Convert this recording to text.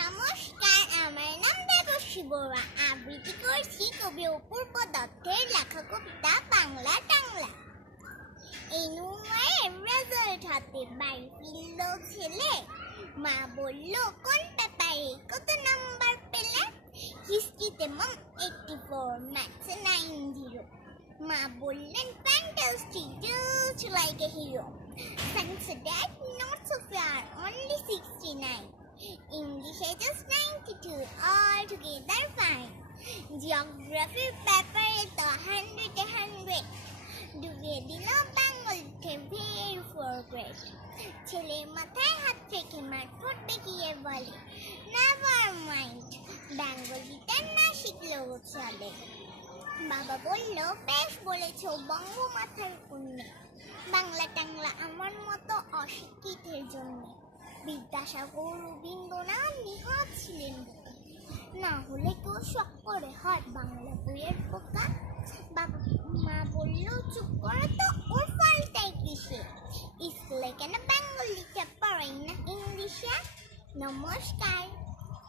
নমস্কার, আমার নাম দেবশ্রী বড়ুয়া। আবৃত্তি করছি কবি অপূর্ব দত্তের লেখা কবিতা বাংলা টাংলা। এই নুমায়ের রেজাল্ট হাতে বাড়ি ফিরল ছেলে, মা বলল কোন পেপারে কত নাম্বার পেলে। হিস্ট্রিতে মম 84, ম্যাথসে 90। মা বললেন fantastic, just like a hero. Science dad, not so far, only 69. English just 92, all together fine. Geography paper তো 100 ডুবিয়ে দিল বেঙ্গলিতে very for great. ছেলের মাথায় হাত রেখে মার ফুটবে গিয়ে বলে never mind, বেঙ্গলিতে না শিখলেও চলে। বাবা বলল বেশ বলেছ বঙ্গ মাথার পুণ্যে, বাংলা টাংলা আমার মতো অশিক্ষিতের জন্য। বিদ্যাসাগর রবীন্দ্রনাথ নিহত ছিলেন বোকা, না হলে কেউ শখ করে হয় বাংলা বইয়ের পোকা। বাবা মা বলল চুপ করে তো, ওর ফলটাই কিসে, স্কুলে কেন বেঙ্গলিতে পড়াই না ইংলিশে। নমস্কার।